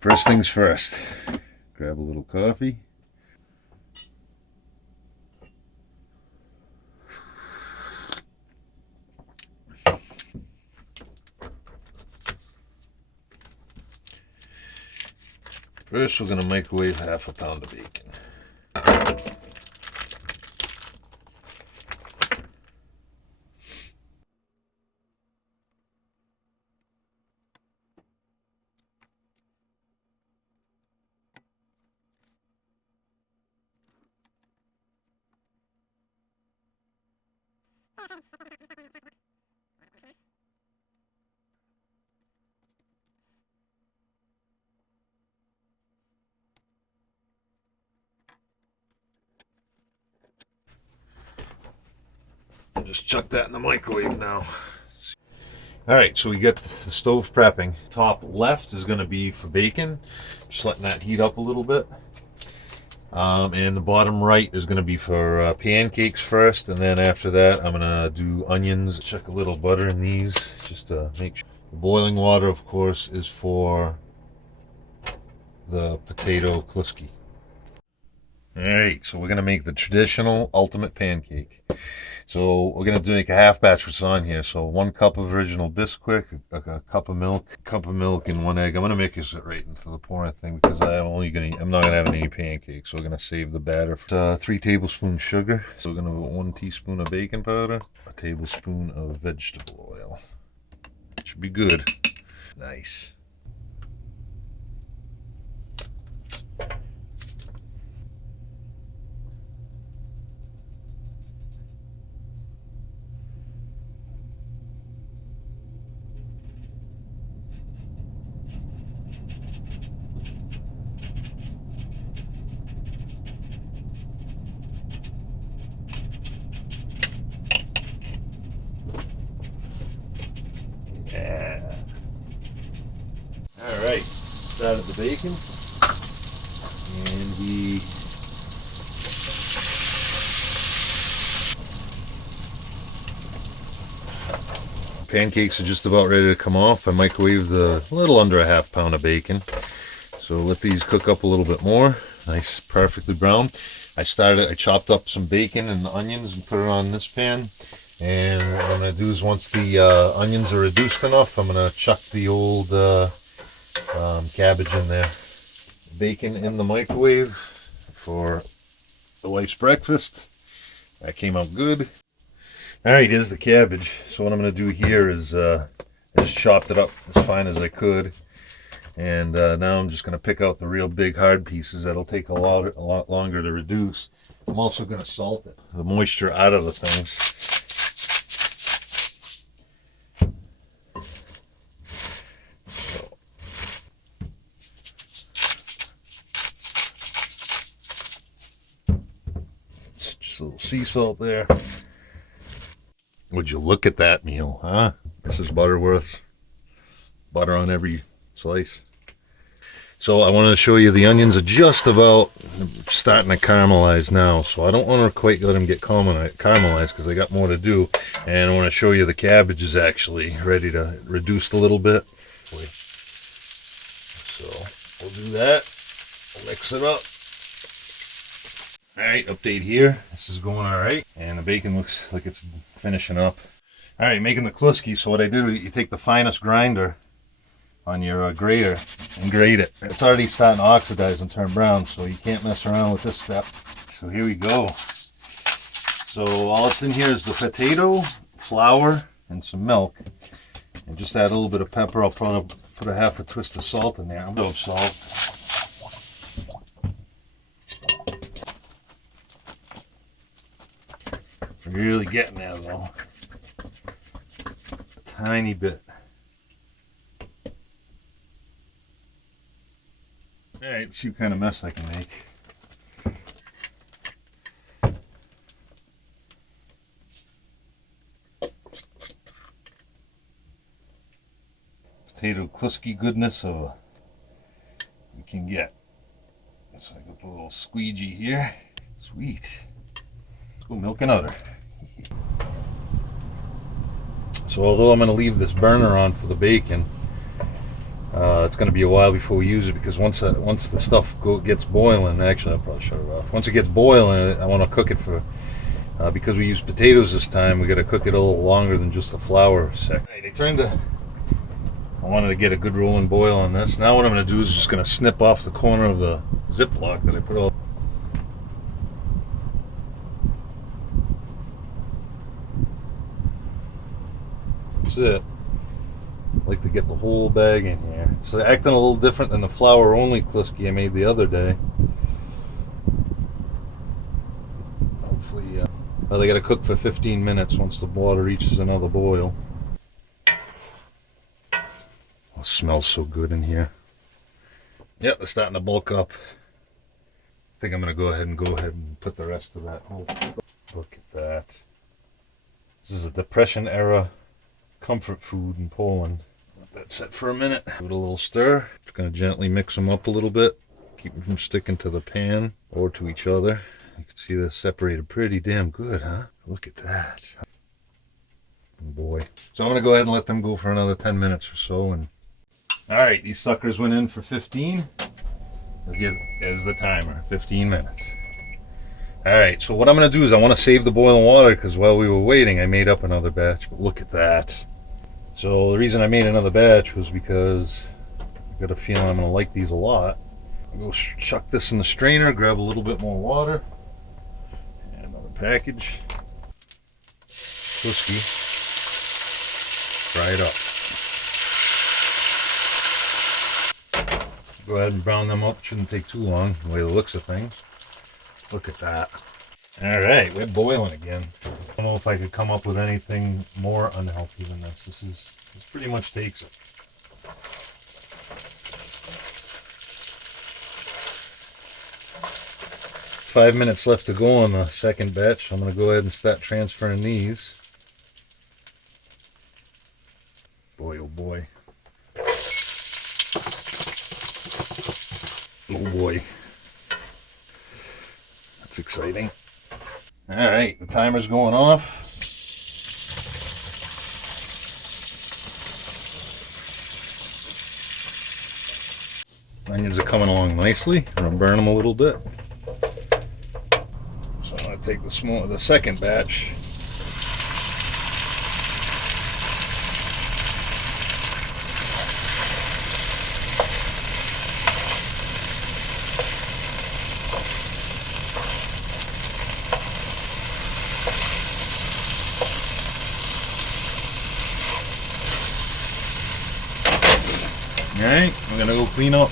First things first, grab a little coffee. First, we're going to microwave half a pound of bacon. Just chuck that in the microwave now. Alright, so we get the stove prepping. Top left is going to be for bacon. Just letting that heat up a little bit. And the bottom right is going to be for pancakes first. And then after that, I'm going to do onions. Chuck a little butter in these just to make sure. The boiling water, of course, is for the Potato Kluski. Alright, so we're going to make the traditional ultimate pancake. So we're going to make a half batch what's on here. So 1 cup of original Bisquik, a cup of milk, and 1 egg. I'm going to mix it right into the pouring thing because I'm not going to have any pancakes. So we're going to save the batter. 3 tablespoons sugar. So we're going to put 1 teaspoon of baking powder, a tablespoon of vegetable oil. Should be good. Nice. Yeah. All right, started the bacon, and pancakes are just about ready to come off. I microwaved a little under a half pound of bacon, so let these cook up a little bit more. Nice, perfectly brown. I chopped up some bacon and onions and put it on this pan. And what I'm going to do is once the onions are reduced enough, I'm going to chuck the old cabbage in there. Bacon in the microwave for the wife's breakfast. That came out good. Alright, here's the cabbage. So what I'm going to do here is I just chopped it up as fine as I could. And now I'm just going to pick out the real big hard pieces. That'll take a lot longer to reduce. I'm also going to salt it. The moisture out of the things. A little sea salt there. Would you look at that meal, huh? Mrs. Butterworth's. Butter on every slice. So I wanted to show you the onions are just about starting to caramelize now. So I don't want to quite let them get caramelized because they got more to do. And I want to show you the cabbage is actually ready to reduce a little bit. So we'll do that. We'll mix it up. Alright, update here. This is going alright. And the bacon looks like it's finishing up. Alright, making the Kluski. So what I did, you take the finest grinder on your grater and grate it. It's already starting to oxidize and turn brown, so you can't mess around with this step. So here we go. So all that's in here is the potato, flour, and some milk. And just add a little bit of pepper. I'll probably put a half a twist of salt in there. I'm going to salt. Really getting there though. A tiny bit. Alright, let's see what kind of mess I can make. Potato Kluski goodness of we can get. So I got the little squeegee here. Sweet. Let's go milk and udder. So although I'm going to leave this burner on for the bacon, It's going to be a while before we use it, because once the stuff gets boiling, actually I'll probably shut it off. Once it gets boiling, I want to cook it for, because we use potatoes this time, we got to cook it a little longer than just the flour sec. Right, I wanted to get a good rolling boil on this. Now what I'm going to do is just going to snip off the corner of the Ziploc that I put all. That's it. I like to get the whole bag in here. It's acting a little different than the flour only Kluski I made the other day. Hopefully, well, they got to cook for 15 minutes once the water reaches another boil. Oh, it smells so good in here. Yep, it's starting to bulk up. I think I'm going to go ahead and put the rest of that. Oh, look at that. This is a Depression era comfort food in Poland. Let that set for a minute. Give it a little stir. Just going to gently mix them up a little bit. Keep them from sticking to the pan or to each other. You can see they're separated pretty damn good, huh? Look at that. Oh boy. So I'm going to go ahead and let them go for another 10 minutes or so. And alright, these suckers went in for 15. Again, as the timer, 15 minutes. Alright, so what I'm going to do is I want to save the boiling water, because while we were waiting I made up another batch. But look at that. So the reason I made another batch was because I got a feeling I'm going to like these a lot. I'll go chuck this in the strainer, grab a little bit more water. And another package. Kluski. Fry it up. Go ahead and brown them up. Shouldn't take too long, the way the looks of things. Look at that. Alright, we're boiling again. I don't know if I could come up with anything more unhealthy than this. This pretty much takes it. Five minutes left to go on the second batch. I'm going to go ahead and start transferring these. Boy, oh boy. Oh boy. That's exciting. Alright, the timer's going off. Onions are coming along nicely. I'm going to burn them a little bit. So I'm going to take the second batch. Alright, I'm gonna go clean up